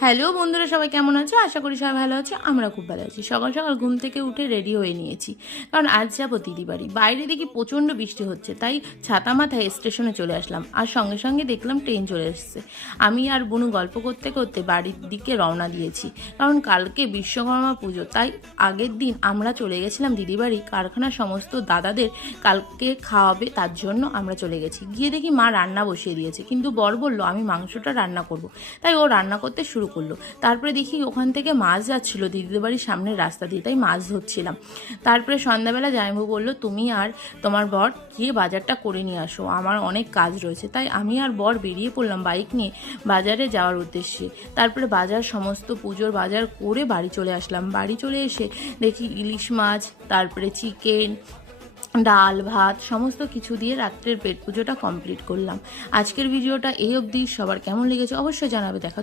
Hello বন্ধুরা, সবাই কেমন আছো? আশা করি সবাই ভালো আছো। আমরা খুব ভালো আছি। সকাল সকাল ঘুম থেকে উঠে রেডি হয়ে নিয়েছি, কারণ আজ যাবো দিদি বাড়ি। বাইরে দেখি প্রচণ্ড বৃষ্টি হচ্ছে, তাই ছাতা মাথায় স্টেশনে চলে আসলাম। আর সঙ্গে সঙ্গে দেখলাম ট্রেন চলে এসছে। আমি আর বোনু গল্প করতে করতে বাড়ির দিকে রওনা দিয়েছি, কারণ কালকে বিশ্বকর্মা পুজো। তাই আগের দিন আমরা চলে গেছিলাম দিদি বাড়ি। কারখানার সমস্ত দাদাদের কালকে খাওয়াবে, তার জন্য আমরা চলে গেছি। গিয়ে দেখি মা রান্না বসিয়ে দিয়েছে, কিন্তু বর বললো আমি মাংসটা রান্না করব। তাই ও রান্না করতে শুরু করলো। তারপরে দেখি ওখান থেকে মাছ যাচ্ছিলো দিদিদের বাড়ির সামনের রাস্তা দিয়ে, তাই মাছ ধরছিলাম। তারপরে সন্ধ্যাবেলা জামাইবাবু বললো তুমি আর তোমার বর গিয়ে বাজারটা করে নিয়ে আসো, আমার অনেক কাজ রয়েছে। তাই আমি আর বর বেরিয়ে পড়লাম বাইক নিয়ে বাজারে যাওয়ার উদ্দেশ্যে। তারপরে বাজার সমস্ত পুজোর বাজার করে বাড়ি চলে আসলাম। বাড়ি চলে এসে দেখি ইলিশ মাছ, তারপরে চিকেন, ডাল ভাত সমস্ত কিছু দিয়ে রাত্রের পেট পুজোটা কমপ্লিট করলাম। আজকের ভিডিওটা এই অবধি। সবার কেমন লেগেছে অবশ্যই জানাবে। দেখা